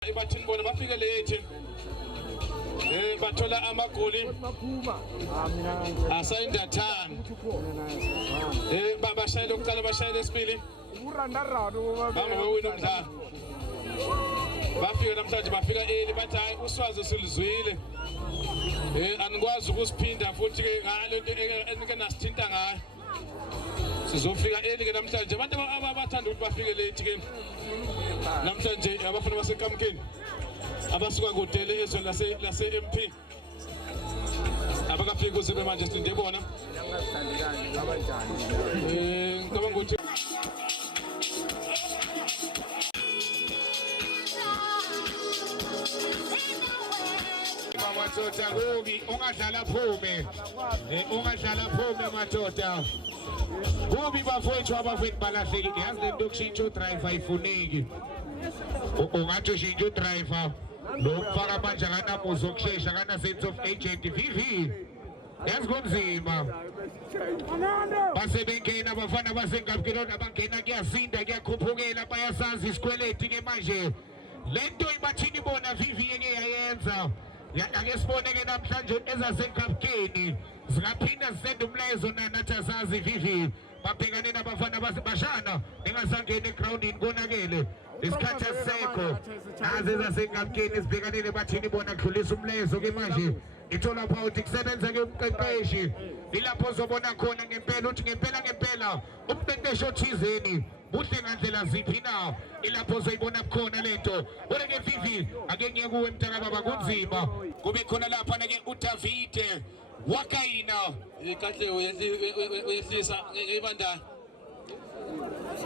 Bathini bona bafike late bathola amagoli asayindathana babashayela ukuqala bashayela esibili bangawina umdlalo bafika namhlanje bafika early bathi hayi uswazi silizwile anikwazi ukusiphinda futhi ke ngalento enike nasithinta ngayo sizofika early ke namhlanje abantu abathanda ukuthi bafike late ke namhlanje abafana basekamkeni abasuka kodele ezwe lase MP abakafika kuzibe manje sindebona ngicabanga ukuthi madoda kubi ungadlala phume madoda kubi bafowethu abafethu balahlekile yazi lento kushintsha udriver ayifuneki ungathi ushintsha udriver lokufaka manje akanamuzi okushesha akana sense of agent vivi yazi kunzima basebengena abafana basengamkelona abangena kuyasinda kuyakhuphukela bayasazi isikweleti ke manje lento ibathini bona vivi yeke yayenza ake sibone ke namhlanje ezasenkapkeni zingaphinda zisende umlayezo nathi asazi vivi babhekane nabafana basebashana engasangena egroundini konakele isikhathi asekho nazi ezasenkapkeni sibhekanele bathini bona kudlulisa umlayezo ke manje ithola phawuthi kusebenza ke umqeqeshi ilapho uzobona khona ngempela uthi ngempela umqeqeshi othizeni buhle ngandlela ziphi na ilapho uzoyibona khona lento bona ke vivi ake ngiye kuwe mntaka baba kunzima kube khona lapha ke uDavide wakayina ikahle uyehlisa ngebandana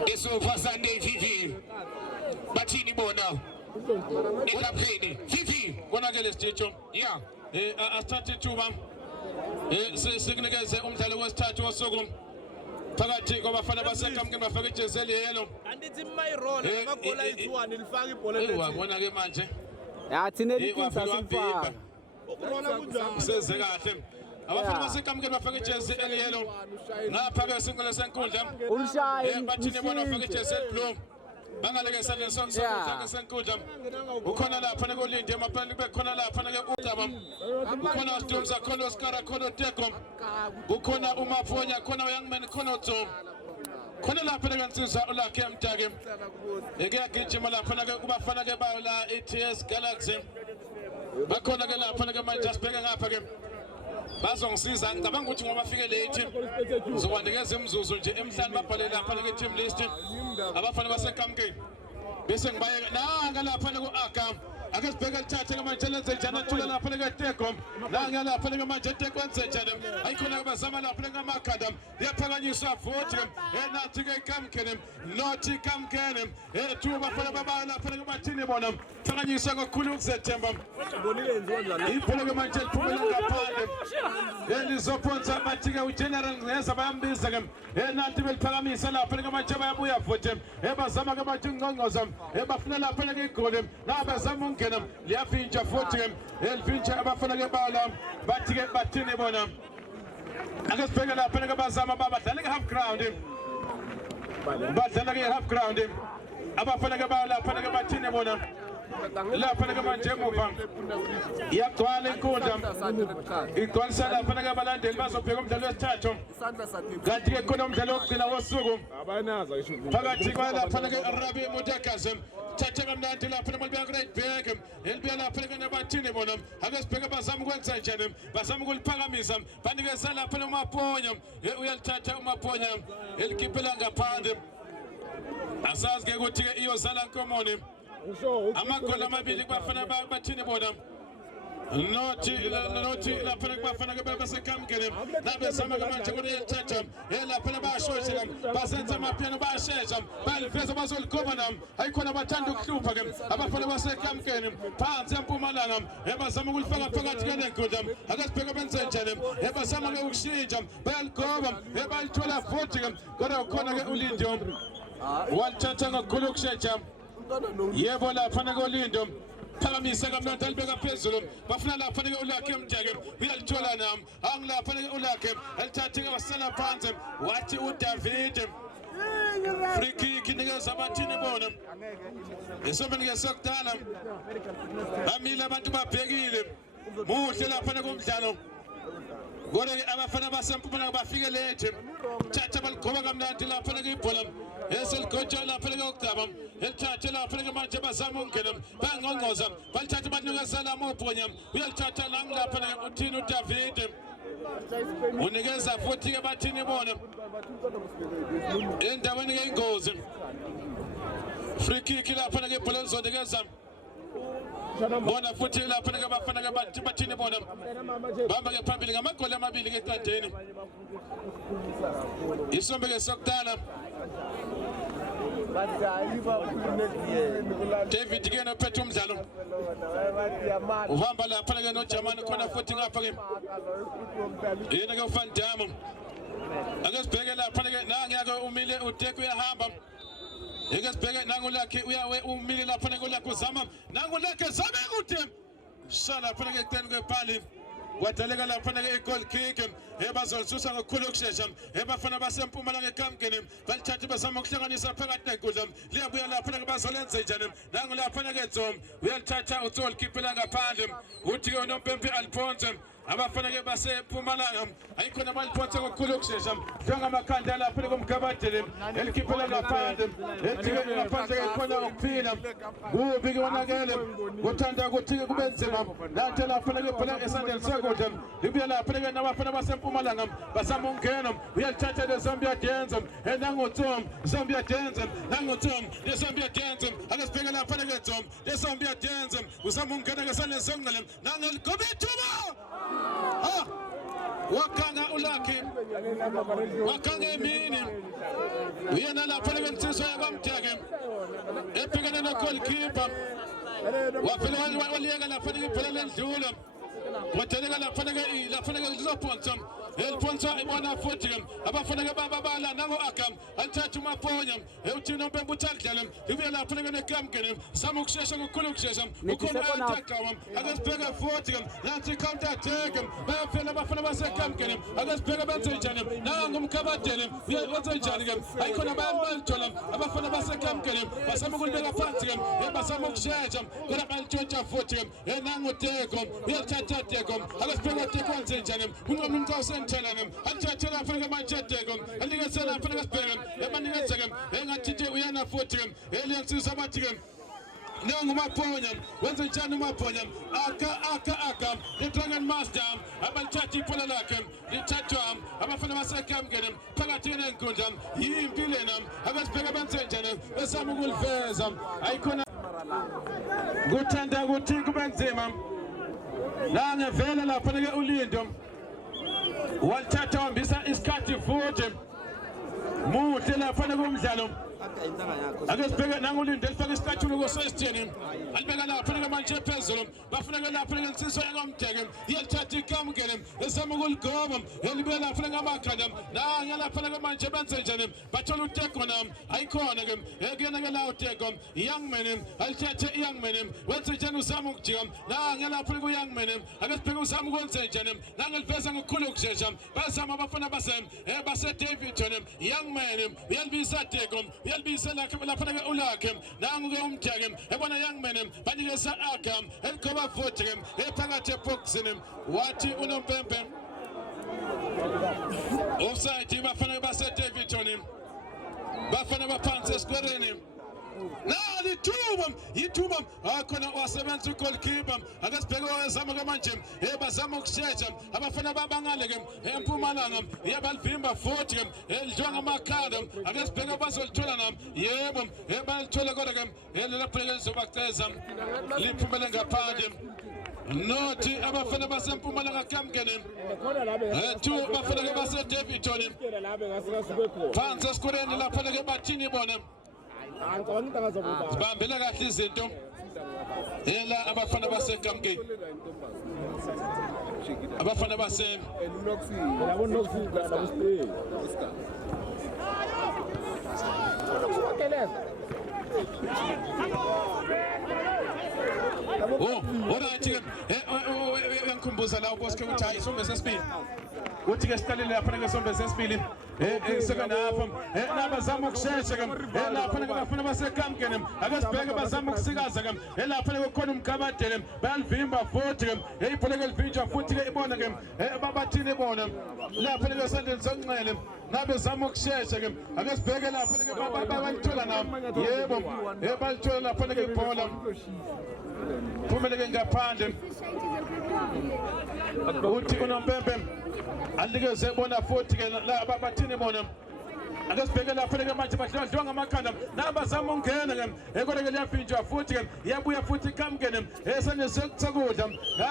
esofa Sunday vivi bathini bona ecampaign vivi konakele sitho yeah asithathe thuba sikunikeze umdlalo wesithathu wosuku phakathi kwabafana basekamkeni bafaka ijezi eliyelo andithi mayirona amagola ayi-1 lifaka ibhola lethu wabona ke manje yathina liphisa simfaka ukurona kunjani seze kahle abafana basekamkeni bafaka ijezi eliyelo ngapha ke sinkolo senkundla ulishaye bathini bona bafaka ijezi eblue bangaleke esandleni sonkudla senkundla ukhona lapha nekolindi emaphani bekhona lapha ke uDaba ukhona uSidumza khona uSkara khona uTeko ukhona uMafonya khona uYoungman khona uDzom khona lapha ke nsizwa ulakhe Mdake ekuyagijima lapha ke kubafana ke bayo la ATS Galaxy bakhona ke lapha ke manje asibheke ngapha ke bazongisiza ngicabanga ukuthi ngoba bafike late ngizokwandekeza imzuzu nje emhlanje babhale lapha ke team list abafana basekamkeni bese ngibayeka nanga lapha ku Agam ake sibheke lithathe manje lenze njana thula lapha ke Teko nanga lapha ke manje Teko wenze njana ayikhona ke bazama lapha ke amakhanda yaphakanyiswa futhi nathi ke Kamkeni nothi Kamkeni ethu bafana baba lapha ke bathini bona phakanyiswa kakhulu ukuzethemba bonile enziwa njani iphela ke manje liphumela ngaphandle elizophonsa bathi ke uGeneral ngeza bayambiza ke nathi beliphakamisa lapha ke manje bayabuya futhi bazama ke bathi ngqongqoza bafuna lapha ke igoli nabazama ungena liyafintsha futhi ke elifintsha abafana ke bala bathi ke bathini bona ake sibheke lapha ke bazama babadlala ke half ground badlala ke half ground abafana ke bala lapha ke bathini bona lapha ke manje emuva iyagcwala inkundla igcwalisa lapha ke abalandeli bazobheka umdlalo wesithathu kanti ke khona umdlalo wokugcina wosuku phakathi kwalapha ke Rabi Mutakaze thathe kamnandi lapha nemalibuya right back elibuya lapha ke nabathini bona ake sibheke bazama ukwenza njani bazama ukuliphakamisa banikeza lapha noMaponya uyalithatha uMaponya elikhiphela ngaphandle asazi ke ukuthi ke iyozala nkomoni amagola amabili kubafana bathini bona nothi lapha kubafana ke basekamkeni nabezama ke manje kuyethatha lapha bayashoshela basenza amapiano bayashesha baliveza bazolikhoma nami ayikhona bathanda ukuhlupha ke abafana basekamkeni phansi eMpumalanga bazama ukulifaka phakathi ke lenkundla ake sibheke benze njani bazama ke ukushintsha bayaligoba bayithola futhi ke kodwa khona ke uLindo wathatha kakhulu ukushesha yebo lapha ke uLindo phakamisa kamnandi alibeka phezulu bafuna lapha ke ulakhe Mdake uyalithola nami angilapha ke ulakhe elithathe ke wasala phansi wathi uDavide free kick inikeza abathini bona esombeni ngesokudala bamile abantu babhekile muhle lapha kumdlalo kodwa ke abafana basempumalanga bafike late thatha baligoba kamnandi lapha kwibhola eseligotsha lapha kokudaba elithathe lapha manje bazama ukungena bangongqoza balithatha banikezela mobhonya uyalithatha lapha uthini uDavid unikeza futhi ke bathini bona endaweni ke ingozi free kick lapha kwibhola lizonikeza bona futhi lapha ke bafana ke bathini bona bamba ke phambili ngamagoli amabili ke eqandeni isombe ke sokudala David ke nophethe umdlalo uhamba lapha ke noJamani khona futhi ngapha ke yena ke uFan Dam ake sibheke lapha ke nangi ke umile uTeko uyahamba ake sibheke nangu lakhe uyawe umile lapha ke lakhe uzama nangu lakhe zame kude shala lapha ke eqeni kwepali wadaleka lapha ke goal kick ebazolususa ngokukhulu ukushesha ebafana basempumalanga ekamkeni balithatha bazama ukuhlanganisa phakathi nenkundla liyabuya lapha ke bazolenza njani nangu lapha ke Dzom uyalithatha uThol kiphela ngaphandle uthi ke uNompempe Alphonse abafana ke basempumalanga ayikhona abaliphonthe ngokukhulu ukushesha njenga makhanda lapha kumgabadele elikhiphela ngaphandle ethi ngaphandle ke khona ukuphila kubi ke wonakele uthanda ukuthi kube nzima nathi lapha ke bhola esandleni sekudla libuya lapha ke nabafana basempumalanga basama ukungena uyalithatha leZambia Dance nangoThom Zambia Dance nangoThom leZambia Dance ake sibheke lapha ke Dzom leZambia Dance usama ukungena ke sandleni sengqele nangelikobithuba wakanga ulakhe wakanga emini uyena lapha ke insizwa yakwamtheke ephikana no goalkeeper wafela waliyeka lapha ke ibhola lendlula wadeleka lapha ke lizophonsa eliphonsa ibona futhi ke abafana ke bababala nango Akam alithatha uMaponya uthini uNompempe uthakudlala libuye lapha ke nekamkeni sama ukushesha ngokukhulu ukushesha ukhona attacker akasibheka futhi ke nathi counter attack bayafela abafana basekamkeni akasibheka benze njani nango umkhabadele wenze njani ke ayikhona bayalithola abafana basekamkeni basama ukulibeka phansi ke basama ukushesha kodwa balitshontsha futhi ke nango Teko uyathatha Teko akasibheka Teko wenze njani unqomo umntwana alithathe lapha ke manje Teko alikesela lapha ke sibheke ebanikeze ke engathi uyana futhi ke eliyansisa abathi ke nanguMaponya wenze njani uMaponya aka the Dragon Master abalithatha ibhola lakhe lithathwa abafana basekamkeni phakathi nenkundla yimpilo lena akasibheka benze njani besama ukuliveza ayikhona kuthanda ukuthi kube nzima la ngevela lapha ke uLindo walithatha wambisa isikhathi futhi muhle lapha kumdlalo ake sibheke nanguLindo elifaka isicathulo kosesitheni alibeka lapha ke manje phezulu bafuna ke lapha ke insizwa yakwamtheke iyalithatha ikamkeni esama ukuligoba elibuya lapha ngamakhanda nanga lapha ke manje benze njani bathola uTeko nam ayikhona ke ekuyena ke la uTeko young man alithathe young man wenze njani uzama ukujika nanga lapha ku young man ake sibheke uzama ukwenza njani nanga liveza ngokukhulu ukushesha bazama abafana base David young man uyalibisa Teko uyalibisa lapha ke ulakhe nangu ke umtheke ebona young man banikeza Akam elikoba futhi ke ephakathi eboxini wathi uNompempe offside bafana base David bafana baphansi esikwereni nali yithuba akhona wasebenza ugoalkeeper akasibheke wazama manje bazama ukushesha abafana babangale ke eMpumalanga yabalivimba futhi ke elidwa ngamakhanda akasibheke bazolithola nami yebo balithola kodwa ke lapho lizobaceza liphumele ngaphandle nothi abafana baseMpumalanga kamkeni two bafana ke base David phansi esikoreni lapha ke bathini bona sibambela kahle izinto yela abafana basekamkeni abafana base alright ngiyakhumbuza la uboske ukuthi hayi isombe sesibili uthi ke siqalile lapha ngesombe sesibili second half nabazama ukushesha ke lapha ngabafuna basekamkeni ake sibheke bazama ukusikaza ke lapha kukhona umkhabadele bayalivimba futhi ke ibhola ke livinjwa futhi ke ibona ke babathini ibona lapha ngesandleni sonqele nabezama ukushesha ke ake sibheke lapha ke bayalithola nabo yebo balithola lapha ke ibhola phumele ke ngaphandle uthi unompempe alikeze bona futhi ke la bathini bona ake sibheke lapha ke manje badliwa ngamakhanda nabazama ungena ke kodwa ke liyavinjwa futhi ke iyabuya futhi ikamkene esane sekudla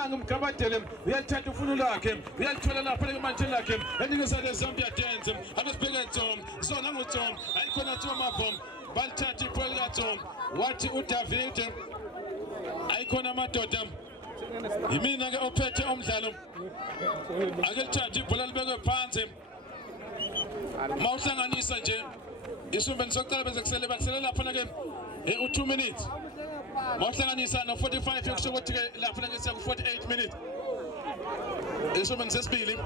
ngumkhabadele uyalithatha ufuno lakhe uyalithola lapha ke manje lakhe enikeza leZambia dance ake sibheke Tom sona nguTom ayikhona Tom Mabom balithatha ibhola kaTom wathi uDavid ayikhona amadoda imina ke ophethe umdlalo ake lithathe ibhola libekwe phansi mawuhlanganisa nje isumbe nisokuqala bese kusele bakusele lapha ke u2 minutes mawuhlanganisa no 45 yokusho ukuthi ke lapha ke siya ku 48 minutes isumbe sesibili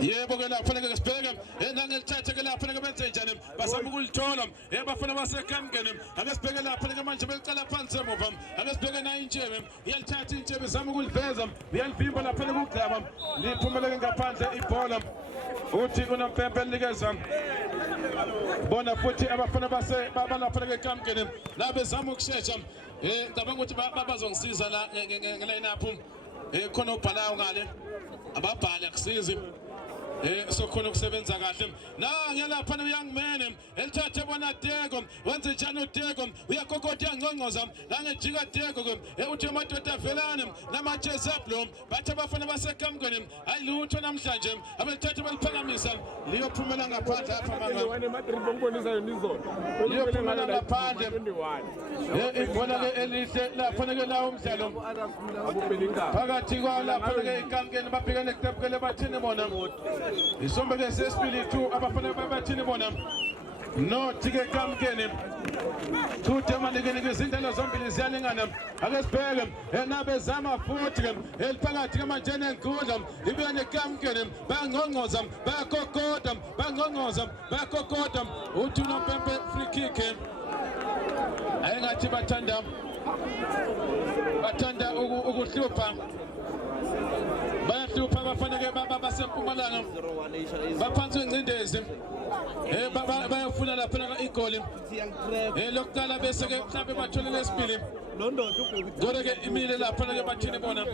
yebo ke lapha ke sibheke nangelithathe ke lapha ke benze njani bazama ukulithola bafana basekamkeni ake sibheke lapha ke manje belicala phansi emuva ake sibheke na intshebe iyalithatha intshebe zama ukuliveza uyalivimba lapha ke ukudlaba liphumeleke ngaphandle ibhola uthi unompempe likeza bona futhi abafana balapha ke kamkeni la bezama ukushesha ngicabanga ukuthi bazongisiza la ngeline up khona ubhalayo ngale ababhali akusizi sokhona ukusebenza kahle ngiyalapha noyoung man elithathe bona Deko wenze njani uDeko uyakokotha yangcongoza ngejika Deko ke uthi amadoda velana namajezi ablo bathi abafana basekamkeni ayilutho namhlanje abelithathe baliphakamisa liyophumela ngaphandle apha liyophumela ngaphandle ibona ke elihle lapha ke lawo umdlalo phakathi kwawo lapha ke ikamkeni babhekene ekutapukele bathini bona isombe ke sesibili 2 abafana babathini bona no tike kamkeni tuthe manikeni izindlela zombili ziyalingana ake sibheke nabezama futhi ke eliphakathi ke manje nenkundla ibe nekamkeni bangongqoza bayakokoda uthi unompempe free kick ayengathi bathanda ukuhlupha bayahlupha abafana ke basempumalanga baphansi ingcindezi bayafuna lapha igoli lokuqala bese ke mhlawumbe bathole lesibili kodwa ke imile lapha ke bathini bona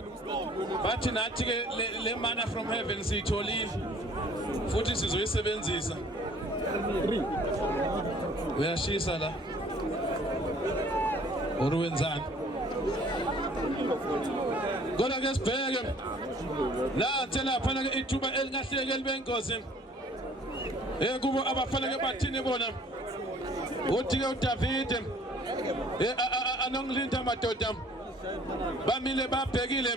bathi nathi ke le manna from heaven siyitholile futhi sizoyisebenzisa uyashisa la uruwenzani kodwa ke sibheke la lapha ke ithuba elingahleke libengozi kubo abafana ke bathini bona uthi ke uDavid anongilinda madoda bamile babhekile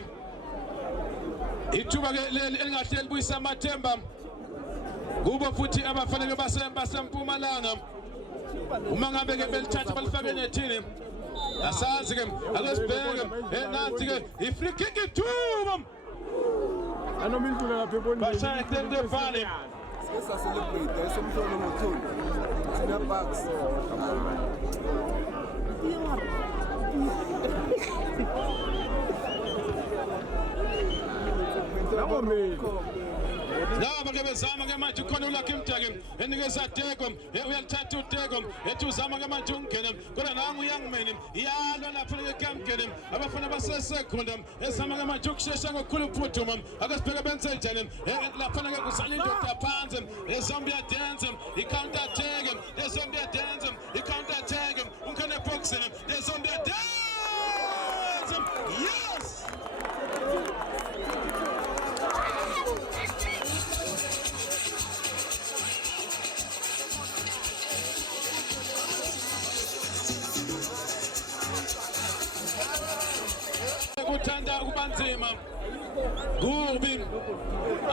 ithuba ke leli elingahleli buyisa amathemba kubo futhi abafana ke basempumalanga uma ngabe ke belithatha balifake nethini asazi ke ake sibheke nanti ke ifree kick ithuba anomintula lapha ebonini bashaya the valley sesa celebrate esomhlolo ngothuli sina bucks laba ke bezama ke manje khona ulakhe imdake enikeza Deko uyalithatha uDeko ethi uzama ke manje ungena kodwa nangu young man iyalwa lapha ke kamkeni abafana basesekhonda ezama ke manje ukushesha ngokukhulu uphuthuma ake sibheke benze njani lapha ke kusala indoda phansi eZambia dance i-counter attack eZambia dance i-counter attack ungena boxing eZambia dance yes kuthanda kubanzima kubi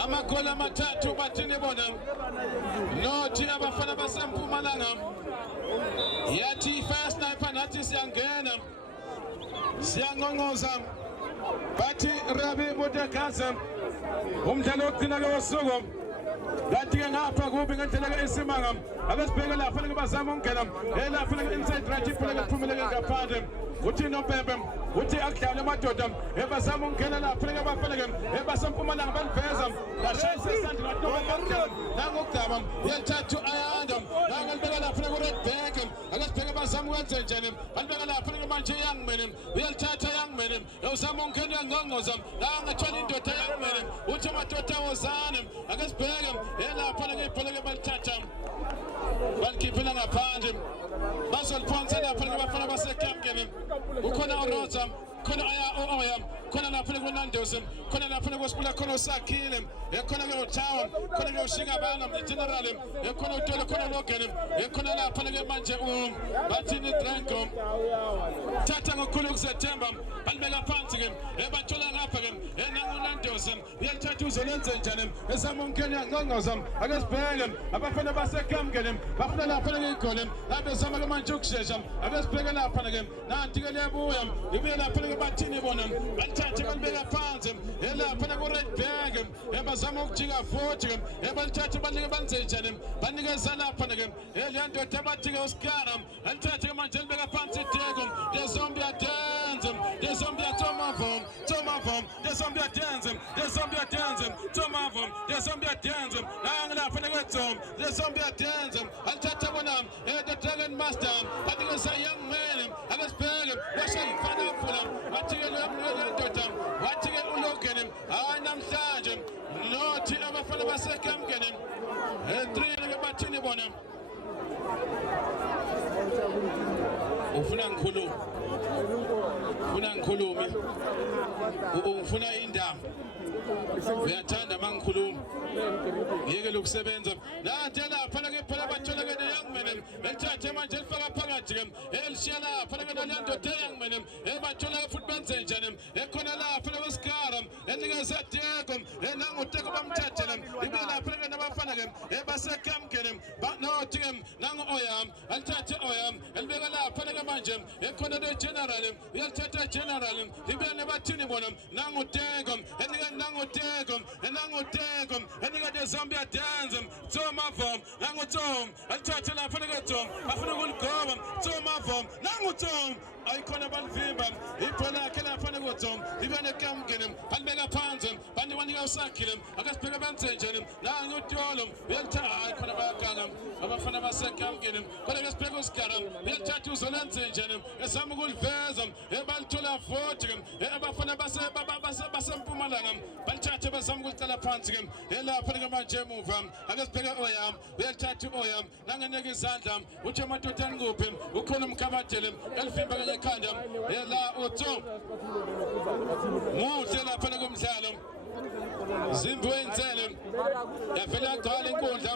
amagola amathathu bathini bona nothi abafana basempumalanga yathi first sniper nathi siyangena siyangongoza bathi Rabi Mutakasa umdlalo wokugcina wosuku kanti ke ngapha kubi ngendlela ke isimanga abesibheke lapha ngibazama ukungena lapha inside right iphela kuphumele ngaphandle uthi noPepe uthi akudlala amadoda ebazama ukungena lapha ngabafana ke ebasempumalanga baliveza lashayisa isandla noMarcel nangokudaba yethathu ayanda nangibeka lapha ku-Red Bank akasibheke bazama ukwenza njani balibeka lapha manje young man uyalithatha young man uzama ukungena ngqongqoza nangathola indoda young man uthi amadoda wozana akasibheke lapha ngibheke ke balithatha balikhiphela ngaphandle bazoliphonsa lapha ngabafana baseKamkeni ukhona uRoza khona oya khona lapha kuNandos khona lapha kwesibula khona uSakhile ekhona ke uTown khona ke uShingabana general ekhona uTolo khona Logan ekhona lapha ke manje bathini Dranko thatha ngokukhulu kuSeptember balibeka phansi ke ebathola ngapha ke nanguNandos uyalithatha uzolenza njani esama umkenya ngqongqoza akesibheke abafana baseKamkeni bafuna lapha ke igole abezama ke manje ukushesha akesibheke lapha ke nanti ke lebuya ibuye lapha ke bathini bona balithathe balibeka phansi lapha ku-Red Bank ebazama ukujika futhi ebalithathe balike banze njani banikeza lapha ke leya ndoda bathi ke uSkara alithathe ke manje libeka phansi ideko lezombie dance lezombie tomavom lezombie dance tomavom lezombie dance lapha ke Tom lezombie dance alithathe bona the Dragon Master banikeza young man akasibheke washayifana phula wathi ke lo ndoda wathi ke uLogan hayi namhlanje nothi abafana baseKamkeni 3 ke bathini bona ufuna ngikhulume ufuna indaba uyathanda mangikhuluma yeke lokusebenza nanti lapha ke phela bathola ke young man elithathe manje elifaka phakathi ke elishiya lapha ke nalando young man ebathola ke futhi benze njani ekhona lapha kweSkara enikeza Teko nanguteko bamthathe ibe lapha ke nabafana ke baseKamkeni nothi ke nangu Oyam alithathe Oyam elibeka lapha ke manje ekhona le general uyalithatha general ibe nebathini bona nanguteko enika nanguteko enika the Zambia dance Tomavom nanguTom alithathe lapha ke Tom afuna ukuligoba Tomavom nanguTom ayikhona balivimba iphela ke lapha ke Tom ibe neKamkeni balibeka phansi baniwanika uSakhile akasibheke benze njani nangutolo uyalithatha khona bayaganga abafana baseKamkeni kodwa ke sibheke uSkara uyalithatha uzolenze njani esama ukuliveza ebalithola futhi abafana basempumalanga balithathe bazama ukucala phansi ke lapha ke manje emuva akasibheke Oyam uyalithatha Oyam nangeneke izandla uthi amadoda anikuphi ukhona umkhabathele elivimba ke ekhanda la uTom muhle lapha kumdlalo Zimbiwe insele yavela gcwala inkundla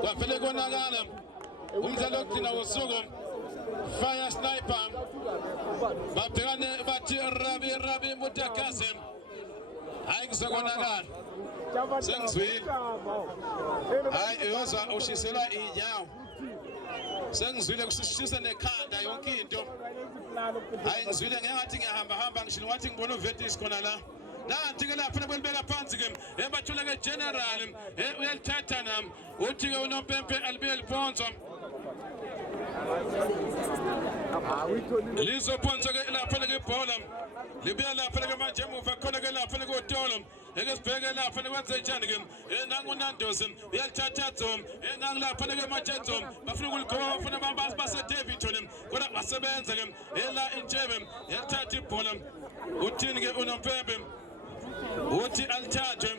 kwavele konakala umdlalo wokugcina wosuku Fire Sniper babhekane bathi Rabi Mutakasa hayi kuzokonakala sengizwile hayi yoza ushisela inyawo sengizwile kusishisa nekhanda yonke into hayi ngizwile ngengathi ngiyahamba ngishilo wathi ngibona uVetis khona la nanti ke lapha kwelibeka phansi ke ebathula ke general uyalithatha nami uthi ke uNoPempe alibuye liphonso lizophonsa ke lapha ke ibhola libuya lapha ke manje emuva khona ke lapha ke uTolo ekesibheke lapha kwenze njani ke nanguNandos uyalithatha Tom nangilapha ke manje Tom bafuna ukuligoba bafuna base Davidton kodwa basebenza ke la injebe yalithatha ibhola uthini ke uNoPempe uthi alithathe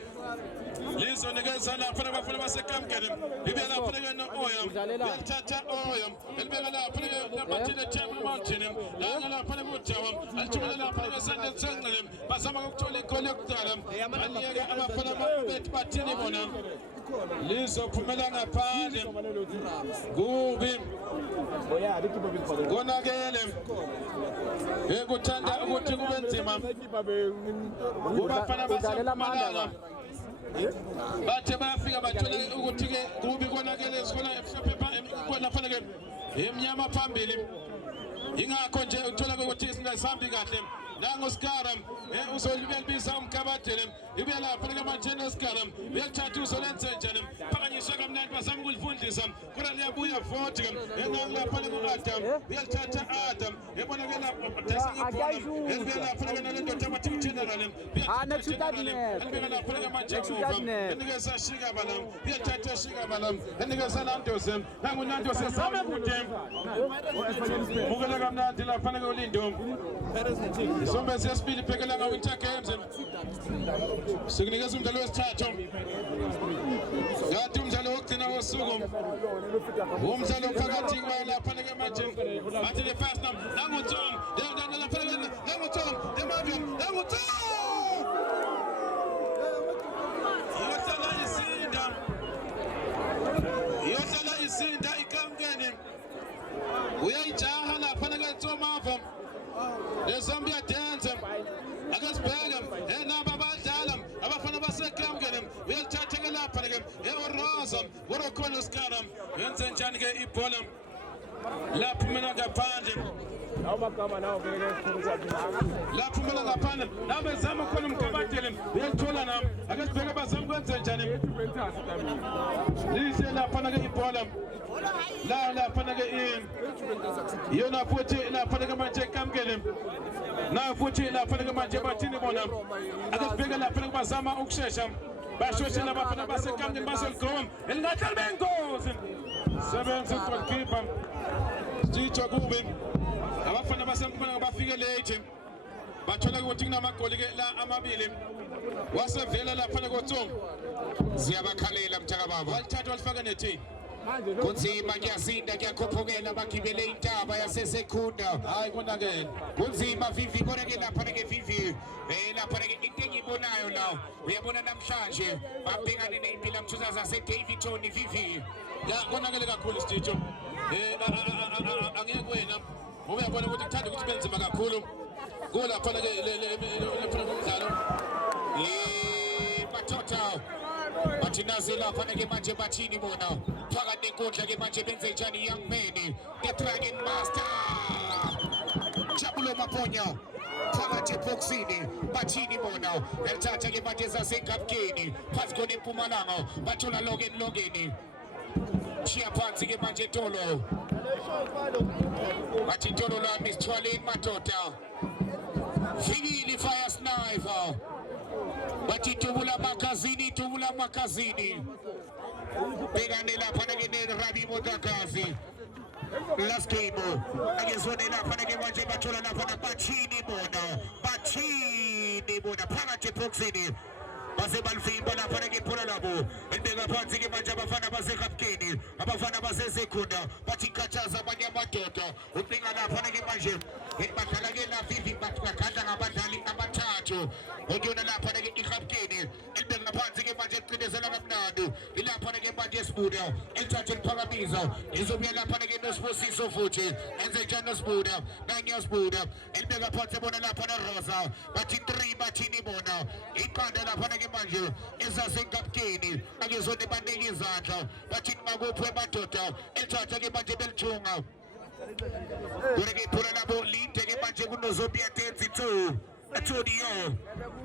lizonikeza lapha abafana baseKamkeni libe lapha ke noOyam yalithatha Oyam elibeka lapha ke nabathile Table Mountain lapha ke uTawa alithumela lapha ke Sandton Sengqele bazama ukuthola igoli yokudala aliyeke abafana bethu bathini bona lizophumela ngaphandle kubi konakele ekuthanda ukuthi kube nzima kubafana baseMpumalanga bathe bayafika bathola ukuthi ke kubi konakele sikona ephepha lapha ke emnyama phambili ingakho nje uthola ukuthi singasambi kahle nango Skaram uzolibisa umkhabathele ibuya lapha ke manje noSkaram uyathatha uzolenzenjani phakanyiswa kamnandi bazama ukulifundisa kodwa liyabuya futhi engilapha kuAdam uyathatha Adam yabona ke lapha desingibona ebuya lapha ke nalento abathi general uyabeka lapha ke manje enikeza shika balam uyathatha shika balam enikeza Nandoze nangu Nandoze zame kude mukela kamnandi lapha ke uLindo isombe sesibili phekela nga Winter Games sikunikeza umdlalo wesithathu ngathi umdlalo wokugcina wosuku umdlalo phakathi kwalapha ke manje athi the first time nangu Tom nangu Tom nangu Tom yohlala isinda ikamkeni uyayijaha lapha ke Tomava leZambia dance akasibheka naba abadlala abafana basekamkeni uyalithatha ke lapha ke eRosa worokhona uSkaram yenze njani ke ibhola lapha mina ngaphandle awumagama nawo lapha mina ngaphandle nabe zama khona umkhabathele uyalithola nami akasibheka bazama kwenze njani lihle lapha ke ibhola lapha ke yona futhi lapha ke manje kamkele na futhi lapha ke manje bathini bona akasibheka lapha ke bazama ukushesha bashoshe labafana basekamkele bazoligoma elingahlali bengozi sebenza goalkeeper Stitcho kube abafana basemphana bafike late bathola ukuthi kunamagoli ke la amabili wasevela lapha koTsongo ziyabakhalela mthaka baba walithatha walifaka nethi kunzima kuyazinda kuyakhophokela bagibele intaba yasesekhunda hayi konakele kunzima vivi bona ke lapha ke vivi lapha ke into engibonayo la uyabona namhlanje babhekane neimpilo mthuza zase Davidton vivi ya konakele kakhulu Stitcho angeke wena uyabona ukuthi kuthanda ukuthi benzima kakhulu kulapha ke le umdlalo batotha bathi nazi lapha ke manje bathini bona phakathi enkundla ke manje benze njani young man the Dragon Master Jabulo Maponya phakathi eboxini bathini bona elithatha ke manje zasegapkeni phansi kone eMpumalanga bathola logeni Chia phansi ke manje Tolo bathi Tolo lami sithwaleni madoda Fikile fire sniper bathi tubula makazini bekane lapha ke Rabi Motakazi last game akezone lapha ke manje bathola lapha bathini bona phakathi eboxini base balifimba lapha ke phola labo elibeka phansi ke manje abafana baseKapkeni abafana baseSekhunda bathi kachaza abanye amadoda ubinga lapha ke manje badlala ke la vivi bakhanda ngabadlali abathathu okuyona lapha ke iKapkeni elibeka phansi ke manje ecindezela kamnandi ilapha ke manje Sibuda elithatha liphakamiza izobuya lapha ke noSibusiso futhi enze njani noSibuda nanya Sibuda elibeka phansi bona lapha naRosa bathi 3 bathini bona iqanda lapha ke manje ezaseKapkeni akezone bandeke izandla bathi makuphi emadoda elithatha ke manje belithunga Kureke phola labo linde ke manje kunoZambia dance 2 Atodiyo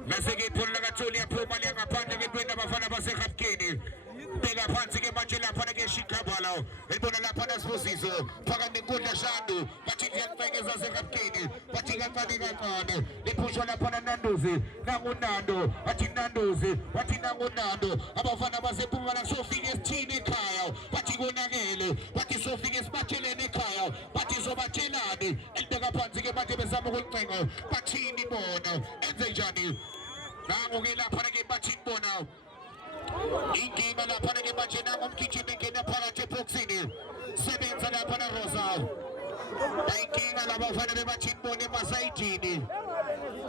naseke phola kaTholi yaphuma ngaphandle ke kwenda abafana baseKapkeni beka phansi ke manje lapha ke Shikabala elibona lapha naSibusiso phakathi nenkundla Shandu bathi ngiyaqhekeza zaseKapkeni bathi kancane lephushwa lapha naNandoze nangunando bathi Nandoze bathi nangunando abafana basePumalanga sofika esithini ekhaya bathi konakele bathi sofika esibathelene ekhaya bathi zobathelani elibeka phansi ke manje bezama ukucinga bathini bona enze njani nangu ke lapha ke bathini bona inkinga lapha ke manje nangomgijimi engena phakathi eboxini sebenza lapha naRosa bayinkinga labafana bebathini bona emasayidini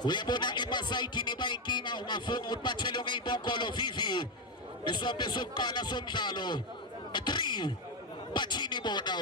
uyabona emasayidini bayinkinga ungafuna ukuthi bathele ngeibonkolo vivi isombe sokuqala somdlalo 3 bathini bona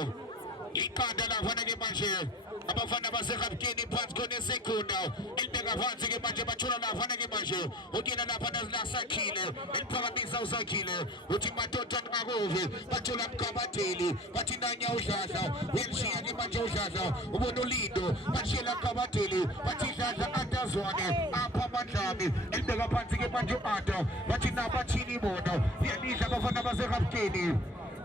iqanda lapha ke manje abafana baseKapkeni phansi khona eSekhunda elibeka phansi ke manje bathola lapha ke manje ukuyena lapha nasakhile eliphakamisa usakhile uthi madoda ngakuve bathola umkhabatheli bathi nanya udladla uyishiya ke manje udladla ubona uLindo bashela umkhabatheli bathi dladla Zwane, Apa Mandami, Elbega Panti Manjo Ata, Batina Bachini Mono, Yanisha Bafana Basekapkini.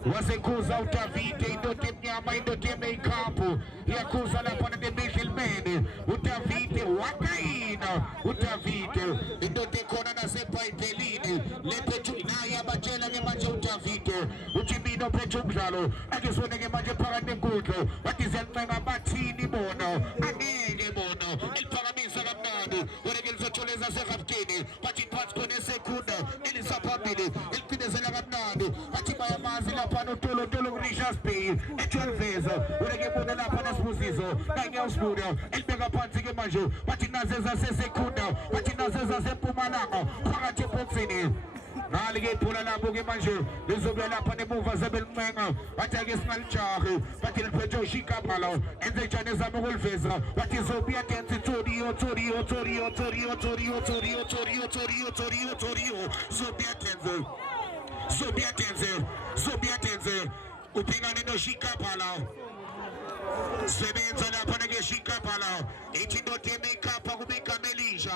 Wasekuza utavite indote mnyama indote meikapu yakuza la pana de Michelmene utavite wakaina utavite indote kona na sepa ipelini lepetu inaya bachela ngemanje utavite uchimino petu mjalo akisone ngemanje parande kuto watizelmenga batini bono anege bono ilparamisa kamnadu uregelizo choleza sekapkini patipats kone sekunda ilisapabili ilpidezela kamnadu patibaya mazila pano tolo grisha spei e cholveza urege bono la pana spusizo nange oscurio ilbega panzi ke manjo patinazeza se sekunda patinazeza se pumalanga phakathi boxini nali ke pula lapho ke manje lizobuya lapha nemuva zabelmenga wathi-ke singalijari bathi liphethe ushikabalo enze njani ezama ukuliveza wathi zobuya dance toriyo zobuya dance uphingane noshikabalo sebenza lapha nake shikabala ithi ndoda emakeup akubeka melisha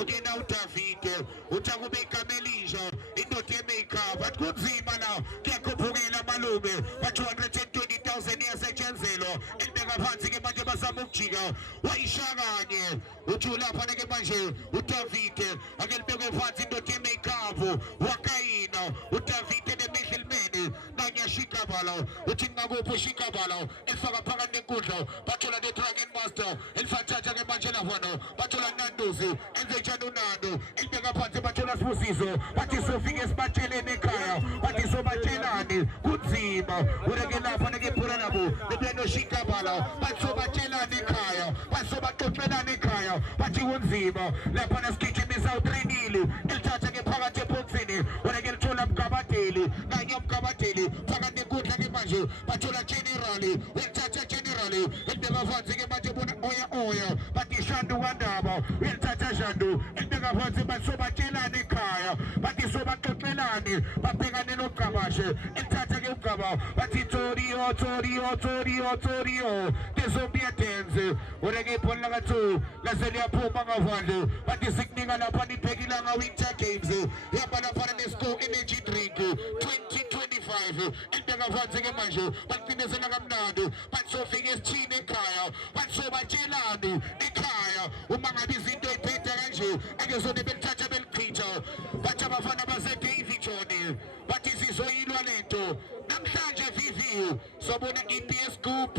okena uDavide uthakubeka melisha indoda emakeup athi kunzima la kuyakhuphukela malume ba 220,000 yasetshenzelo elibeka phansi ke manje bazama ukujika wayishakanye uthi lapha nake manje uDavide ake libeke phansi indoda emakeup wakayina uDavide neMichelmene nanyashikabala uthi ngakuphi shikabala efaka phakathi nenkundla bathola the Dragon Master elifathatha ke manje lapho bathola Nandozi enze njani uNando elibeka phansi bathola Sibusiso bathi sofike sibatshelene ekhaya bathi sobatshelani kunzima ureke lapha neke phula labo lebeno shikabala bathi sobatshelane ekhaya bathi sobaxoxelane ekhaya bathi kunzima lapha nasigijimisa uTrinile elithatha ke phakathi eboxini ureke lithola Mkabateli kanye Mkabateli phakathi nenkundla ke manje bathola General welithatha General elibeka phansi ke manje bona oya bathi Shandu kaNdaba welithatha Shandu elibeka phansi bathi sobatshelane ekhaya bathi sobaxoxelane babhekane noGabashe elithatha ke uGaba bathi Toriyo tezobuya dance ureke ibhola ka2 lase liyaphuma ngavandle bathi sikunika lapha niphekilanga Winter Games yaba lapha neScore Energy Drink 2025 elibeka phansi ke manje baqinezela kamnandi bathi sofika esithini ekhaya bathi sobatshelani ekhaya uma ngabe izinto iphethe kanje ake zone belithatha belichitha bathi abafana base Davy John bathi sizoyilwa lento namhlanje vivi sobona iPS Group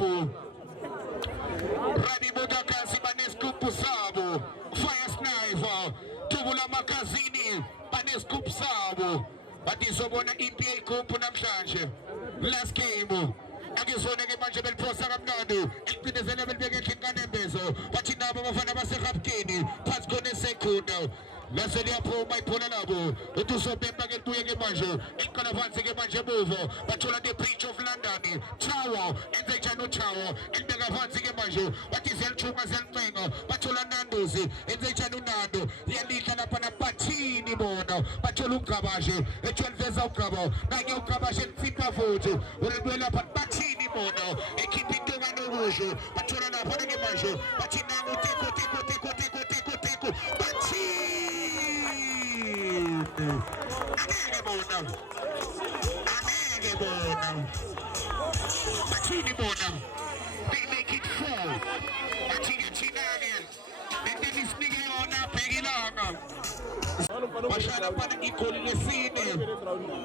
Rani Modakasi banescoop sabo Fire Sniper Tubula Makazini banescoop sabo bathi sobona iPA Group namhlanje last game akizona ke manje beliphosa kamnandi elipindezele belibeke enkingane bathi nabo abafana baseRapkeni phansi kone sekunda lase liyaphuma ibhola labo uthi usobemba ke libuye ke manje iqala phansi ke manje emuva bathola the Bridge of London Tower enze njani uTower elibeka phansi ke manje bathi ziyalithunga ziyalincenga bathola Nandozi enze njani uNando liyalidla lapha nabathini bona bathola uGabashe ejwelveza uGaba kanye uGabashe litsipha futhi ulebuye lapha bathini bona ekhipha into kanokusho bathola lapha ke manje bathi nangu teko bathini angeke bona bathini bona they make it full bathini thinake lento lisinike yona bhekilanga bashala phana igoli lesine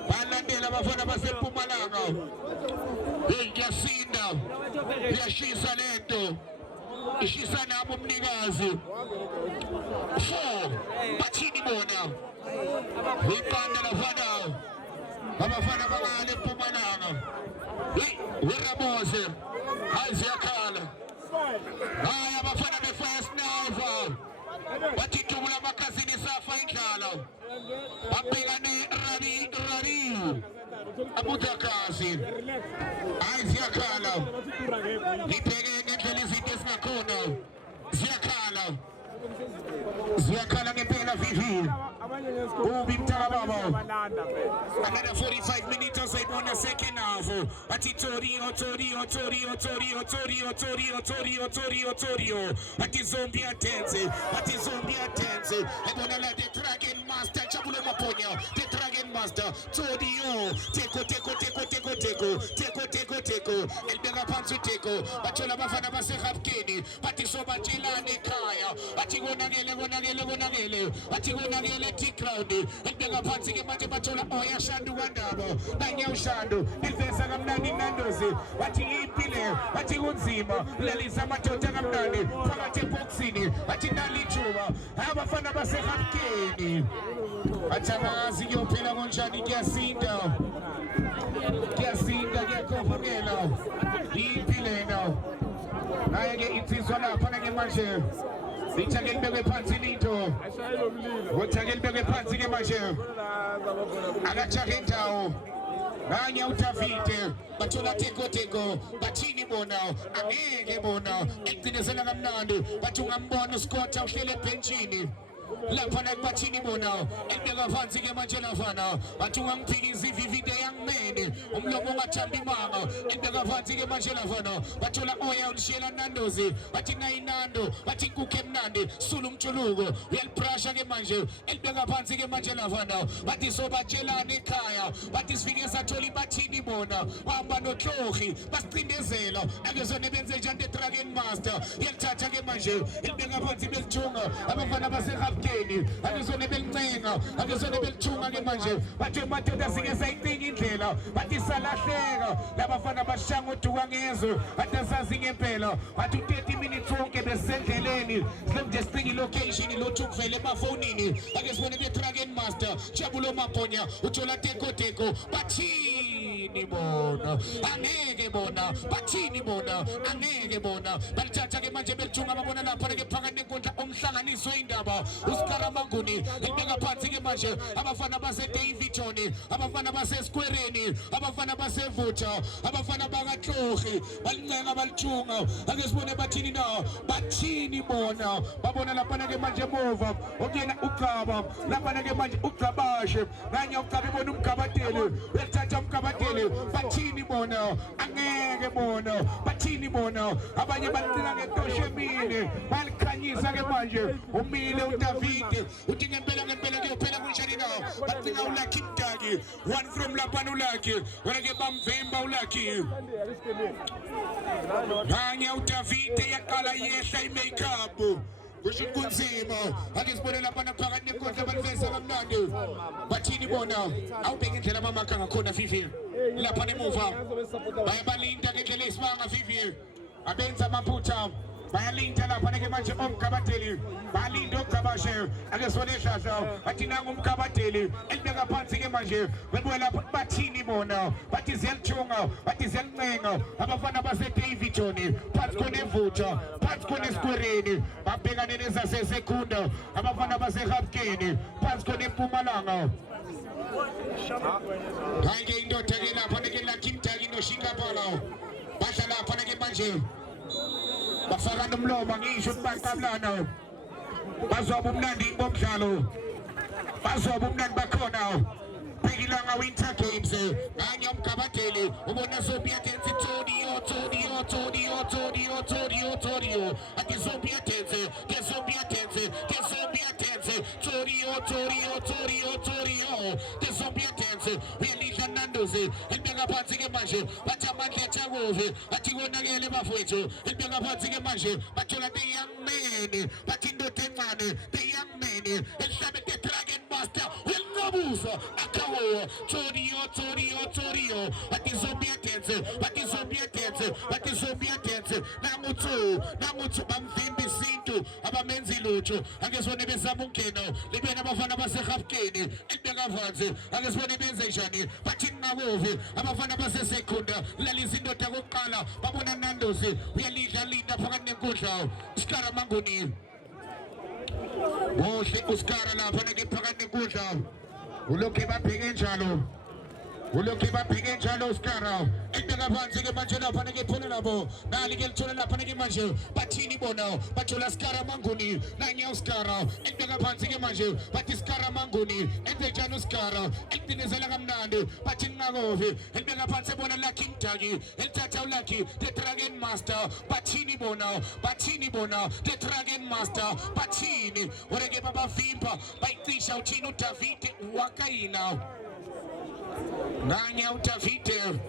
balandela abafana baseMpumalanga ngiyasinda ngiyashisa lento ishisa nabo umnikazi 4 bathini bona iqanda lafana abafana bangale eMpumalanga weRamoze aziyakhala haya abafana beFire Sniper bathi Tubula Makazini safa indlala babhekane Rani Abudakazi aziyakhala ngibheke ngendlela izinto ezingakhona ziyakhala ngempela vivi ubi mtakababa another 45 minutes asayibona second half athi Toriyo athi zombie dance Master Todio Teko elibeka phansi uTeko bathola abafana baseRhapkeni bathi sobatshelane ekhaya bathi konakele bathi konakele T-Ground elibeka phansi ke manje bathola oyashandu kwandaba nanyawushando ilivesa kamnandi Nandozi bathi impile bathi kunzima lalisa amadoda kamnandi phakathi eboxini bathi nalithuba abafana baseRhapkeni athangazi kuyophela konjani kuyasinda kuyakhopukela impile now hayi ke insizwa lapha ke manje Itake libekwe phansi linto Utake libekwe phansi ke manje akachake indawo Nanya utavite bathola Teko bathini bona angeke bona ekugcinezela kamnandi bathi ungambona uScott uhlele ebhenjini lapha nakubathini bona ekubeka phansi ke manje lafana bathi ungangiphikisa ivivide yangimene umlomo ungathamba imanga ekubeka phansi ke manje lafana bathola oya ulishela Nandozi bathi ngayinando bathi inkukhu emnandi sula umjuluko uyalibrasha ke manje ekubeka phansi ke manje lafana bathi sobatshelana ekhaya bathi sifike sathola ibathini bona bahamba noTlogi basicindezela akezona benze njani Dragon Master yalithatha ke manje ekubeka phansi bezijunga abafana baseRhapkeni akezona belincenga akezona belithunga ke manje bathi madoda sike sayicina indlela bathi salahleka labafana bashanga uduka ngezwe bathi asazi ngempela bathi 30 minutes wonke besendleleni nje sicing location lothu kuvele emafonini ake sibone ke Dragon Master Jabulo Maphonya uthola Teko bathini bona angeke bona bathini bona angeke bona balithatha ke manje belithunga babona lapha ke phakathi nenkundla omhlanganiso indaba uSkaramanguni ebeka phansi ke manje abafana base Davidton abafana base Squareni abafana base Vutha abafana bakaTlogi balincenga balithunga ake sibone bathini na bathini bona babona lapha ke manje mova okuyena uGaba lapha ke manje uGabashe nganya uGaba ibona umgabatele uyathatha umgabatele bathini bona angeke bona bathini bona abanye balicina ngentoshemini balikhanyisa ke manje umile uDavide uthi ngempela kuyophela kunjani na bacinga uLucky Mdaki one from lapana uLucky wena ke bamvemba uLucky nganya uDavide yaqala yehla imakeup kusho kunzima ake sibone lapha naphakathi nenkundla baliveza kamnandi bathini bona awubheka indlela amamakha ngakhona Vivi lapha nemuva bayabalinda ngendlela esimanga Vivi abenza amaphutha bayalinda lapha ke manje omgabateli balinda uGabashe ake sibone ehlahla bathi nangu umgabateli elibeka phansi ke manje bebuye lapha bathini bona bathi ziyalithunga bathi ziyalincenga abafana base Davidton phansi khona eVutha phansi khona eSquareni babhekane nezaseSekunda abafana baseRhapkeni phansi khona eMpumalanga Hange indoda ke lapha ke Lucky Mdaki noShingapala bahla lapha ke manje bafaka nomlomo ngisho ukuthi baqablana bazoba umnandi bomdlalo bazoba umnandi bakhona phekilanga Winter Games nganye umgabateli ubona Sophia Dance Todio ati Sophia Dance Sophia Dance uyalidla Nandozi elibeka phansi ke manje bathi amandla eThakove bathi konakele bafowethu elibeka phansi ke manje bathola the young man bathi indoda encane the young man ehlabe the Dragon Master welqabuza akawo Todio bathi Sophia Dance namuthu bamvimba isintu abamenzi lutho ake sibone bezama ungena libena abafana baseRhapkeni elibeka phansi ake sibone benze njani bathi nqakovi abafana baseSekunda lalisa indoda kokuqala babona Nandozi uyalidla phakathi nenkundla uSkaramanguni Bohle uSkara lapha ke phakathi nenkundla ulokhe babheke njalo uSkara ekubeka phansi ke manje lapha ke phone labo nali ke lithola lapha ke manje bathini bona bathola Skaramanguni nanya uSkara ekubeka phansi ke manje bathi Skaramanguni enze njani uSkara ekudinezela kamnandi bathi nqakovi ekubeka phansi bona Lucky Mdaki elithatha uLucky the Dragon Master bathini bona the Dragon Master bathini oreke babavimba bayicisha uthini uDavide wakayina Nanya utavite.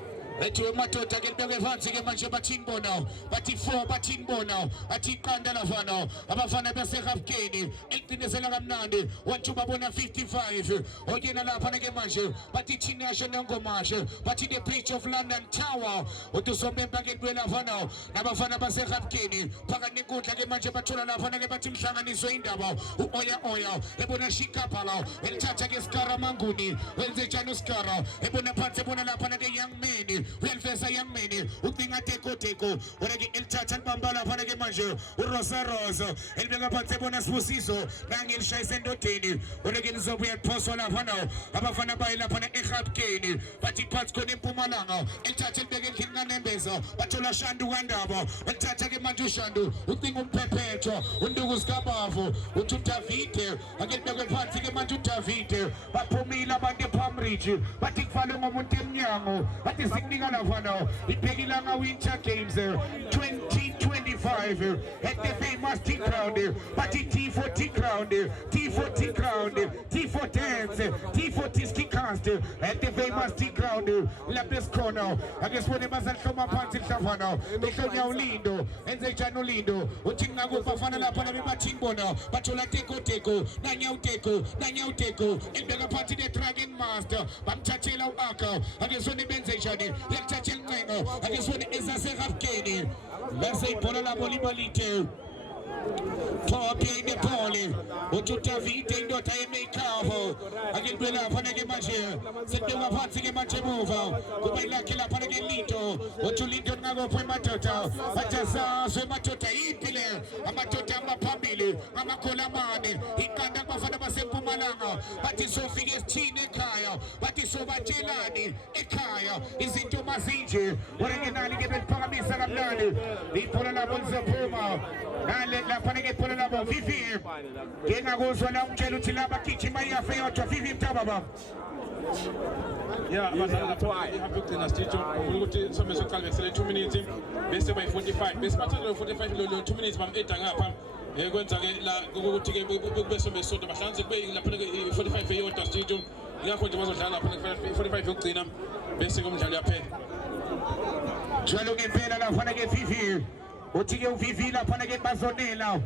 Etuwe matota kelibeke phansi ke manje bathinibona bathi 4 bathinibona athi iqanda lafana abafana baseGauteng eqindezela kamnandi wathi babona 55 oyena lapha ke manje bathi National Ngomashe bathi the Bridge of London Tower utusomemba ke duela fana nabafana baseGauteng phakathi nenkundla ke manje bathola lapha ke bathi mhlanganiswe indaba uoya ebona shikaphala elithatha ke Skara Manguni wenze njani uSkara ebona phansi ebona lapha ke young man uyalifesa young man udinga teko oreke elithatha libambala phana ke manje uRosa elibeka phansi ebona Sibusiso nangilishayisa endodeni oreke nizobuya liphoswa lapha nawo abafana bayi lapha eGauteng bathi phansi khona eMpumalanga elithatha libeke endlini kaNembeza bathola Shandu kaNdaba elithatha ke manje uShandu udinga umphephetho unduku sikaBavu uthi uDavide akelibeke phansi ke manje uDavide baphumile abantu ePalmridge bathi kuvalwe ngomuntu emnyango bathi sinika lafana ibhekilanga Winter Games 2025 at the famous T Crown bathi T40 Crown T40 Crown T4 Dance T40 Ski Cast at the famous T Crown lapha esikhona akesibone basahloma phansi mhlafana behlonya uLindo enze njani uLindo uthi ngakubafana lapha nabebathi ngibona bathola teko nanyawuteko elibeka phansi the Dragon Master bamthathela uAka akesibone benze njani yakuthatha elincengo akesibone ezaseGauteng laseyibhola labo libalite Phophe inebhole uthi uDavide indoda yeMakeover akelibela lapha ke manje sedema phansi ke manje emuva kuba ilakhe lapha ke Lindo uthi uLindo ngakopho emadoda bathazazwe emadoda impile amadoda amaphambili amakhola amane iqanda kubafana baseMpumalanga bathi sofika esithini ekhaya bathi sobatshelani ekhaya izinto mazinje original ke beliphakamisa kamnandi ibhola labo lizophuma nale lapha ke ibhola labo Vivi ngengakuzwa la umtshela uthi laba gijima iyafe yodwa Vivi Mtababa yeah abadlali ihambe ukugcina stage ukuthi some soqala besele 2 minutes bese bayi 45 bese bathola 45 lo 2 minutes bam8 ngapha kwenza ke la ukuthi ke kube sombesonto bahlanze kube lapha ke 45 eyodwa stage ingakho nje bazodlala lapha 45 yokugcina bese kumdlalo yaphela njalo ngempela lapha ke Vivi uthi ke uVivi lapha ke bazonela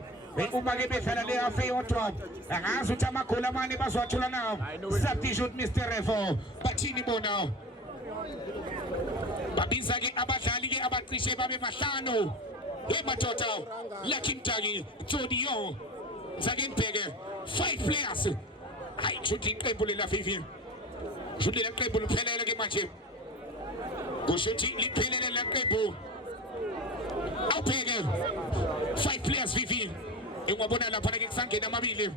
uma ke bedlala le half eyodwa angazi ukuthi amagoli amane bazowathola nawo substitute Mr Revo bathini bona babiza ke abadlali ke abacishe babe mahlanu emadoda Lucky Mtaki Jodiyo Zake Mbheke 5 players hayi juthi iqembu lela Vivi juthi le qembu liphelele ke manje kushuthi liphelele le qembu awubheke 5 players Vivi engwabona lapha ke kusangena amabili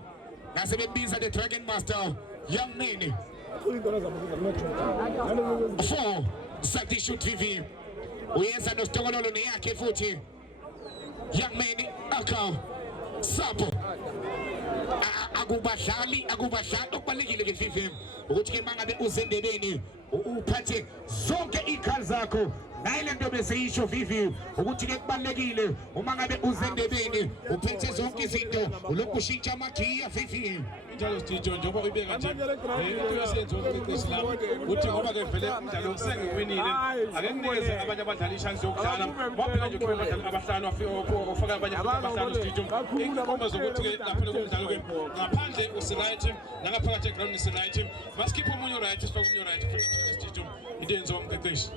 nase bebiza the Dragon Master young man 4 substitute Vivi uyenza noStokololo neyakhe futhi young man Aka Sapo akubadlali okubalekile ke Vivi ukuthi ke mangabe uzendebeni uphathe zonke ikhali zakho nayile nto beseyisho Vivi ukuthi ke kubalekile uma ngabe uzendebeni uphethe zonke izinto ulokushintsha amagiya Vivi njalo Stijo njengoba uyibeka nje into yasenzo ukuqeqesha la uthi ngoba ke vele umdlalo sengiwinile ake nginikeze abanye abadlali chance yokudlala wabheka nje kuba abadlali abahlanu ufaka abanye abahlanu Stijo inqomo zokuthi ke lapha kumdlalo ke ngaphandle usiright nangaphakathi eground usiright masikhipha umunye right sifaka umunye right Stijo into yenziwa umqeqeshi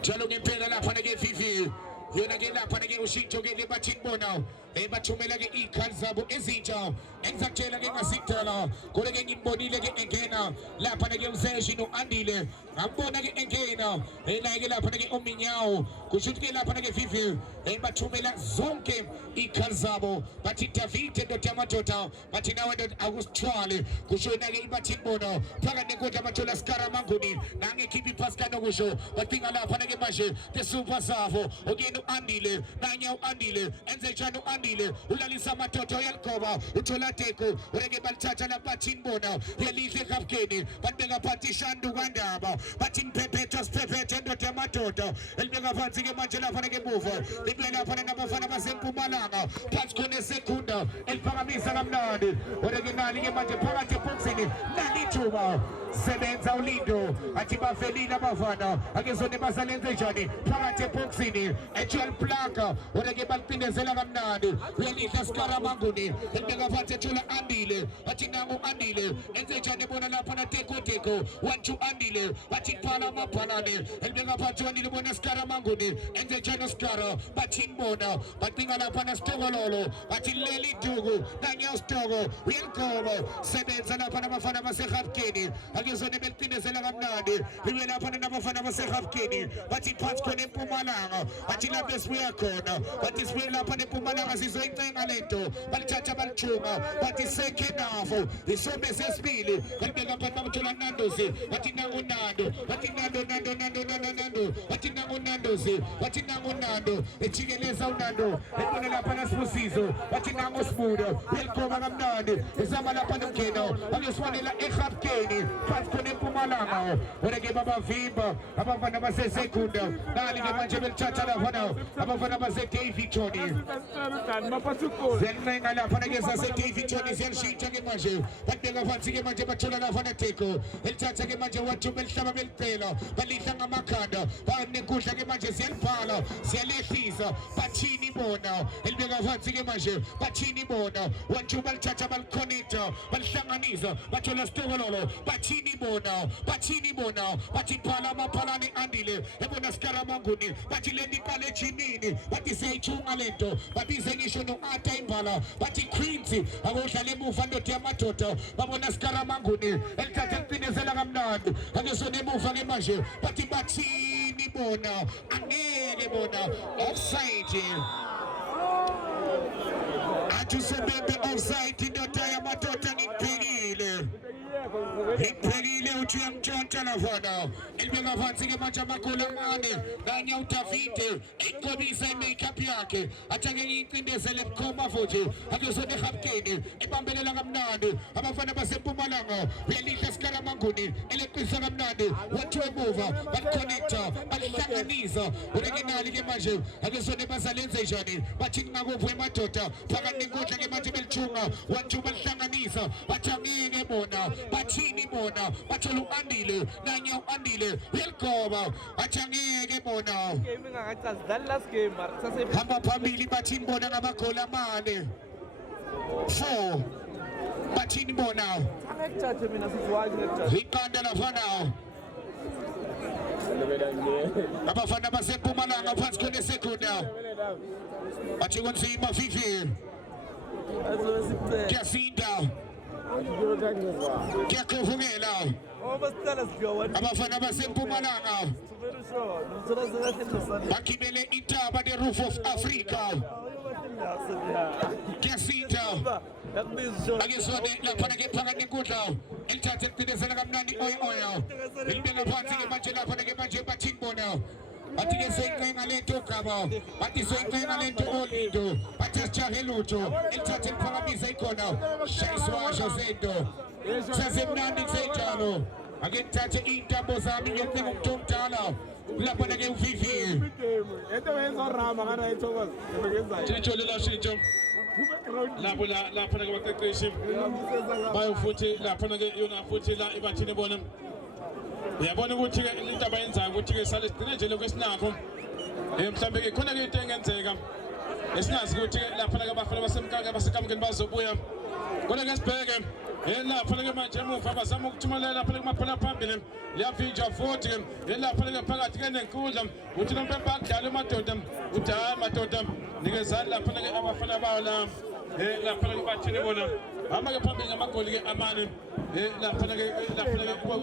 njalo ngempela lapha ke Vivi yona ke lapha ke ushintsho ke lebathini bona bathumela ke ikhali zabo ezintsha engizakutshela ke ngasidala kodwa ke ngimbonile ke engena lapha ke uSeshi noAndile ngambona ke engena la ke lapha ke uMinyawo kusho ke lapha ke Vivi bathumela zonke ikhali zabo bathi Davide ndoda yamadoda bathi nawe ndoda akusithwale kusho ke ibathini bona phakathi nenkundla amathola Skara Manguni nangekhiphi Pascal nokusho badinga lapha ke manje the super savo okuyena uAndile nanya uAndile enze njani uAndile ulalisa amadoda uyaligoba uthola teko ureke balithatha labathini bona yelihle eGauteng babeka phansi Shandu kaNdaba bathi mphephetho siphephethe ndoda yamadoda elibeka phansi ke manje lapha ke emuva libuye lapha nabafana baseMpumalanga phansi khona esekunda eliphakamisa kamnandi ureke nali ke manje phakathi eboxini nalithuba sebenza ulindo athi bavelile abafana akezone basalenze njani phakathi eboxini ejwel plaka oreke balipindezela kamnandi uyalidla Skaramanguni elibeka phansi ethula Andile athi nangu Andile enze njani bona lapha na teko 1-2 Andile bathi phala amabhalane elibeka phansi Andile bona Skaramanguni enze njani Skara bathi mbona bacinga lapha na Stokololo bathi leli duku nanya Stoko uyalgoba sebenza lapha nabafana baseGapkeni akezone belipindezela kamnandi libe lapha nabafana baseGapkeni bathi phansi khona eMpumalanga bathi lapha sibuya khona bathi sibuya lapha eMpumalanga sizoyincenga lento balithatha balithuma bathi second half isombe sesibili kalibeka phansi bakuthola Nandozi bathi nangu Nando bathi Nando bathi nangu Nandozi bathi nangu Nando ejikeleza uNando ebona lapha nasibusizo bathi nangu Sibudo welcome kamnandi isama lapha nomgeno akeswanela eGapkeni phansi khona eMpumalanga oreke babavimba abafana basesekunda nali-ke manje belithatha lapha abafana base-David Tony ziyalincenga lapha nakezase-David Tony ziyalishintsha-ke manje babeka phansi-ke manje bathola lapha neteko elithatha-ke manje wathu belihlaba belicela balihla ngamakhanda banenkundla-ke manje ziyalibhala ziyalehlisa bathini bona elibeka phansi-ke manje bathini bona wathu balithatha balikhonekta balihlanganisa bathola Stokololo bathini bona bathi phala amaphalane Andile ebona Skaramanguni bathi lenti iqale ejinini bathi siyayithunga lento babize ngisho no-Arthur Imbala bathi Queens akodlala emuva ndoda yamadoda babona Skaramanguni elithatha elipindezela kamnandi akesona emuva-ke manje bathini bona angeke bona offside athi usebembe offside indoda yamadoda ngikubhekile uthi uyamtshontsha lafana elibeka phansi-ke manje amagoli amane kanye uDavide eyigqobisa i-makeup yakhe athi ake ngiyicindezele ebukhoma futhi akezona eGapkeni ebambelela kamnandi abafana baseMpumalanga uyalihla Skaramanguni eleqisa kamnandi wathu emuva balikhonekta balihlanganisa urekenali-ke manje akezona basalenze njani bathi ngakuvu emadoda phakathi nenkundla-ke manje belithunga wathu balihlanganisa bathi angeke bona bathini bona bathola u-Andile nanye u-Andile uyaligoba bathi angeke bona hamba phambili bathini bona ngabagoli amane 4 bathini bona iqanda lafana abafana baseMpumalanga phansi khona esekunda bathi kunzima Fifi kuyasinda kuyakuvungela abafana baseMpumalanga bagibele intaba the roof of Africa kuyasinda akezone lapha-ke phakathi nenkundla elithatha elipindezela kamnandi oyo elibeka phansi-ke manje lapha-ke manje bathini bona bathi-ke soyincenga lento ogaba bathi soyincenga lento olindo bathi asijahe lutho elithatha eliphakamisa ikhona shayiswasho zento sasemnandi kusenjalo ake ngithathe iy'ntambo zami ngencenga umuntu omdala lapha-ke uvivi sitsholela shintsho lapha-ke baqeqeshi bayo futhi lapha-ke yona futhi la ebathini bona uyabona ukuthi-ke into abayenzayo ukuthi-ke sale sigcine nje lokhu esinakho mhlawumbe-ke khona-ke into engenzeka esingazi ukuthi-ke lapha-ke abafana basekamkeni bazobuya kodwa-ke sibheke lapha-ke manje emuva bazama ukuthumelela lapha-ke kumabhola phambili liyavinjwa futhi-ke lapha-ke phakathi-ke nenkundla uthi nompe bakudlala amadoda uthi hayi madoda nikezani lapha-ke abafana bawo la lapha-ke bathini bona hamba-ke phambili ngamagoli-ke amane lapha-ke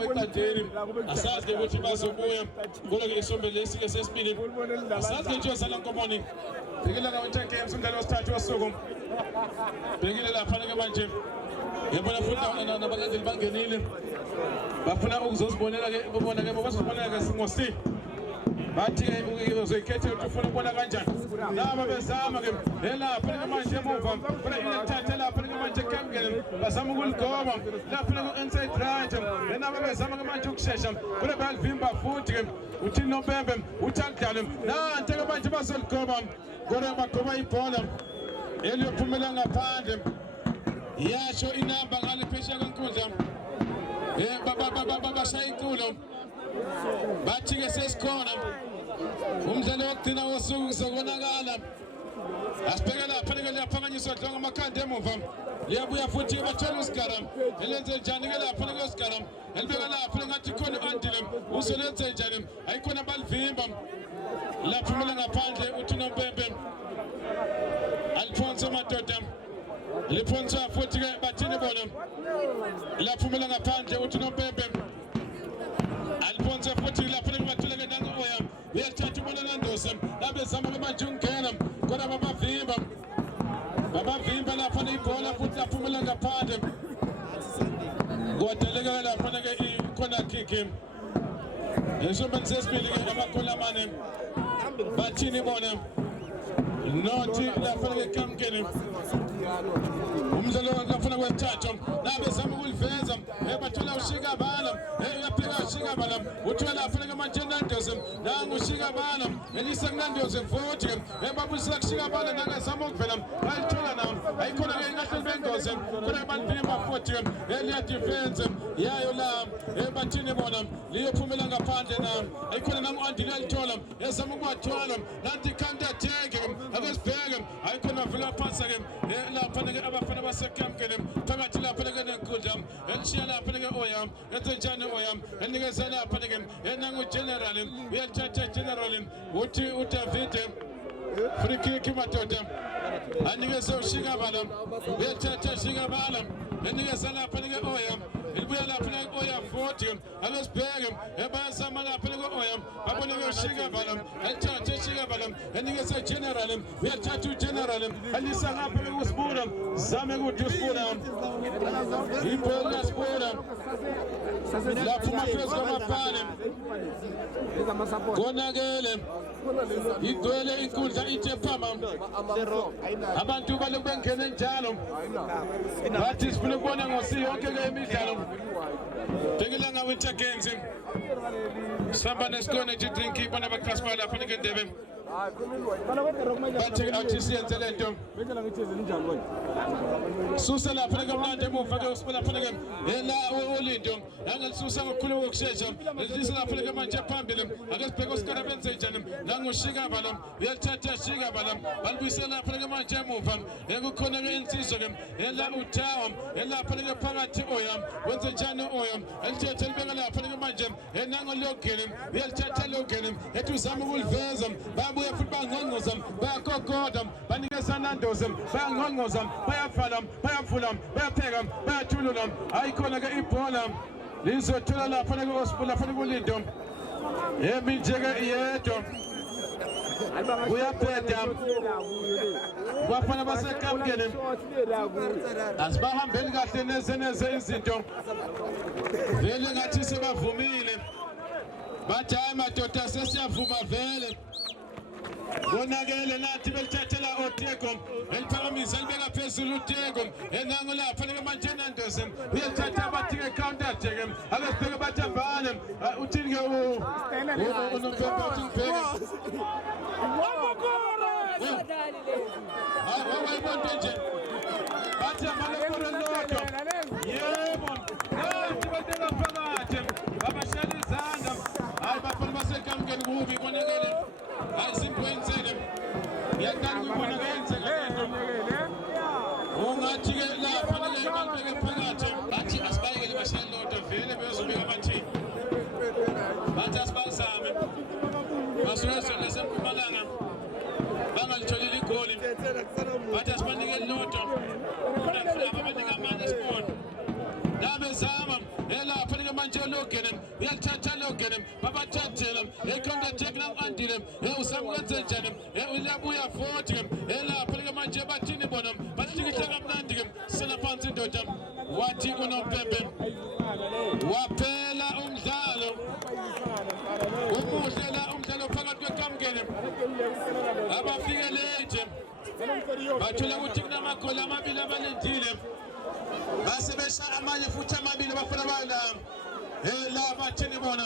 eqandeni asazi-ke ukuthi bazobuya kodwa-ke isombe lesi-ke sesibili asazi-ke nje yosala nkomoni bhekile ka-10 games umdlalo wesithathu wosuku bhekile lapha-ke manje ngiyabona futhi nabalandeli bangenile bafuna ukuzosibonela-ke bona-ke bazosibonela-ke singosi bathi-ke uzoyikhethe ukuthi ufuna ukubona kanjani laba bezama-ke lapha-ke manje emuva funa ilithathe lapha-ke manje ekamkeni bazama ukuligoba lapha-ke ku-inside right naba bezama-ke manje ukushesha kule bayalivimba futhi-ke uthini nompembe uthi akudlale nante-ke manje bazoligoba kodwa bagoba ibhola eliyophumela ngaphandle yasho inamba ngale phesheya kwenkundla bashaya inkulu bathi-ke sesikhona umdlalo wokugcina wosuku sokonakala asibheke lapha-ke liyaphakanyiswa dlonga amakhanda emuva liyabuya futhi bathola usigara elenze njani-ke lapha-ke usigara elibeka lapha ngathi khona u-andile uzolenze njani ayikhona balivimba laphumela ngaphandle uthi unompempe Alphonse madoda liphonswa futhi-ke bathini bona laphumela ngaphandle uthi unompempe Alphonse futhi lapha-ke bathuleke nangu-oya uyathatha ubona nandosa labezama-ke manje ukungena kodwa babavimba lapha ibhola futhi laphumela ngaphandle kodwa-ke lapha-ke i-corner kick ensombeni sesibili-ke amagola amane bathini bona nothi lapha-ke ekamkeni umdlalo ngafuna kwethathu nabezama ukuliveza bathola ushikabala uyabheka ushikabala uthola lapha-ke manje nandoze nangu ushikabala elisa kunandoze futhi babuyisela kushikabala nangazama ukuvela bayithola nawo ayikhona-ke ingahle bendoze khona balivimba futhi eliya defense yayo la bathini bona liyophumela ngaphandle na ayikhona nangu-andile yalithola ezama ukubathwala nanti counter attack akesibheke ayikhona vela phansi-ke lapha-ke abafana basekamkeni phakathi lapha-ke nenkundla elishiya lapha-ke oya enze njani oya enikeza lapha-ke nangu-general uyalithatha general uthi uDavide free kick madoda anikeze ushikabala uyathatha ushikabala enikeza lapha-ke oya elibuya lapha-ke oya futhi akesibheke bayazama lapha-ke oya babone-ke ushikabala alithatha ushikabala enikeze general uyathatha ugeneral alisa ngapha-ke usibula zame ukuthi usibula ibhola kasibula laphuma phezu kwamapale konakele igcwele inkundla ithe phama abantu balokhu bengene njalo bathi sifuna ukubona ngosiyonke-ke imidlalo Tegelanga Winter Games sihamba nesikone nje drink ibona bakhasipha lapha-ke endebe bathi athi siyenze le nto susa lapha-ke mnandi emuva-ke usibe lapha-ke la ulindo nangelisusa ngokukhuluma kokushesha lisa lapha-ke manje phambili ake sibheke usikara benze njani nangushikabala uyalithatha shikabala balibuyisela lapha-ke manje emuva kukhona-ke insizwa-ke la utawa lapha-ke phakathi oya wenze njani oya elithethe libeka lapha-ke manje nangologeni uyalithatha logeni ethi uzama ukuliveza babuye futhi bangqongqoza bayagogoda banikeza nandoze bayangqongqoza bayavala bayavula bayapheka bayathulula ayikhona-ke ibhola lizothola lapha-ke kulindo eminje-ke yedwa uyabheda bafana basekamkeni asibahambeli kahle neze izinto vele ngathi sebavumile bathi hayi madoda sesiyavuma vele konakele nathi belithathela oteko eliphakamisa elibeka phezulu uteko enango lapha-ke manje nandoze uyalithatha abathi-ke counter attack akesibheke bathi avale uthini-ke unompempe uthi ngibheke wayibonto nje bathi amalokore lodwa yebo nathi bateka phakathi babashela izandla hayi bafana basekamkeni kubi konakele ayisimpointsele ngiyaqala ukubona kuyenzeka lento ungathi-ke lapha-ke balibeke phakathi bathi asibayekele bashela lodwa vele beyozobeka abathini bathi asibazame basuke sona sempumalanga bangalitholile igoli bathi asibanikeli lodwa khona abanika amanye esibona nabezama lapha-ke manje logene uyalithatha logene babathathela counter attack nangu-andile uzama ukwenze njani uyabuya futhi-ke lapha-ke manje bathini bona bahlikihle kamnandi-ke sela phansi indoda wathi unompempe waphela umdlalo umuhle la umdlalo phakathi kwekamkeni abafikele nje bathola ukuthi kunamagoli amabili abalindile base besha amanye futhi amabili bafuna bala la bathini bona